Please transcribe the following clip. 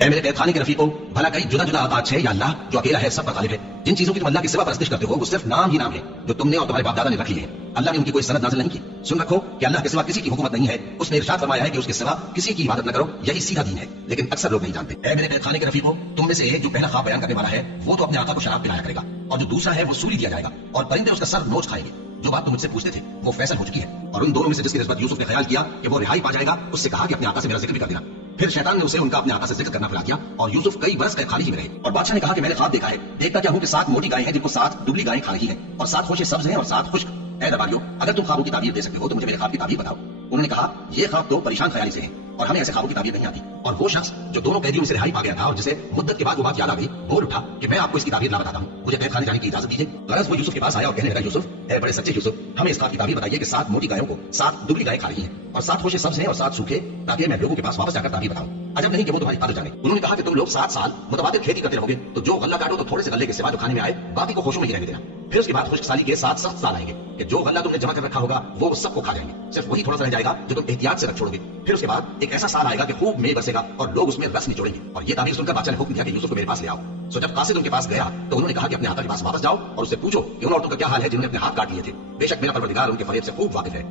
اے میرے قید خانے کے رفیقوں، بھلا کئی جدا جدا اوقات ہے یا اللہ جو اکیلا ہے، سب کا غالب ہے؟ جن چیزوں کی تم اللہ کے سوا پرستش کرتے ہو وہ صرف نام ہی نام ہے جو تم نے اور تمہارے باپ دادا نے رکھ لیے ہیں۔ اللہ نے ان کی کوئی سند نازل نہیں کی۔ سن رکھو کہ اللہ کے سوا کسی کی حکومت نہیں ہے۔ اس نے ارشاد فرمایا ہے کہ اس کے سوا کسی کی عبادت نہ کرو، یہی سیدھا دین ہے، لیکن اکثر لوگ نہیں جانتے۔ اے میرے قید خانے کے رفیقوں، تم میں سے ایک جو پہلا خواب بیان کرنے والا ہے وہ تو اپنے آقا کو شراب پلایا کرے گا، اور جو دوسرا ہے وہ سولی دیا جائے گا اور پرندے اس کا سر نوچ کھائیں گے۔ جو بات تم مجھ سے پوچھتے تھے وہ فیصل ہو چکی ہے، اور ان دونوں میں سے جس کی نسبت یوسف نے خیال کیا کہ وہ رہائی پا جائے گا، اس سے کہا کہ اپنے آقا سے میرا ذکر بھی کر دینا۔ پھر شیطان نے اسے ان کا اپنے آقا سے ذکر کرنا پھیلا دیا، اور یوسف کئی برس قید خانے ہی میں رہے۔ اور بادشاہ نے کہا کہ میں نے خواب دیکھا ہے، دیکھتا کیا ہوں کہ 7 موٹی گائیں ہیں جن کو 7 دبلی گائیں کھا رہی ہیں، اور 7 خوشے سبز ہیں اور 7 خشک۔ اے درباریوں، اگر تم خوابوں کی تعبیر دے سکتے ہو تو مجھے میرے خواب کی تعبیر بتاؤ۔ انہوں نے کہا یہ خواب تو پریشان خیالی سے ہیں، اور ہمیں ایسے خوابوں کی تعبیر نہیں آتی۔ اور وہ شخص جو دونوں قیدیوں میں سے رہائی پا گیا تھا اور جسے مدت کے بعد وہ بات یاد آ گئی، بول اٹھا کہ میں آپ کو اس کی تعبیر نہ بتاتا ہوں، مجھے قید خانے جانے کی اجازت دیجیے۔ غرض وہ یوسف کے پاس آیا اور کہنے لگا، یوسف، اے بڑے سچے یوسف، ہمیں اس خواب کی تعبیر بتائیے کہ 7 موٹی گایوں کو 7 دبلی گائیں کھا رہی ہیں، اور 7 خوشے سبز ہیں اور 7 سوکھے، تاکہ میں لوگوں کے پاس واپس جا کر تعبیر بتاؤں۔ عجب نہیں کہ وہ تمہاری قدر جانے۔ انہوں نے کہا کہ تم لوگ 7 سال متبادل کھیتی کرتے رہو گے، تو جو غلہ کاٹو تو تھوڑے سے غلے کے سوا جو کھانے میں آئے باقی کو خوشوں میں ہی رہنے دینا۔ پھر اس کے بعد خشک سالی کے 7 سخت سال آئیں گے کہ جو غلہ تم نے جمع کر رکھا ہوگا وہ سب کو کھا جائیں گے، صرف وہی تھوڑا سا رہ جائے گا جو تم احتیاط سے رکھ چھوڑو گے۔ پھر اس کے بعد ایک ایسا سال آئے گا کہ خوب میل برسے گا اور لوگ اس میں رس نچوڑیں گے۔ اور یہ تعبیر سن کر بادشاہ نے حکم دیا کہ یوسف کو میرے پاس لے آؤ۔ سو جب قاصد ان کے پاس گیا تو انہوں نے کہا کہ اپنے آقا کے پاس واپس جاؤ اور اس سے پوچھو کہ ان عورتوں کا کیا حال ہے جنہوں نے اپنے ہاتھ کاٹ لیے تھے، بے شک میرا پروردگار ان کے فریب سے خوب واقف ہے۔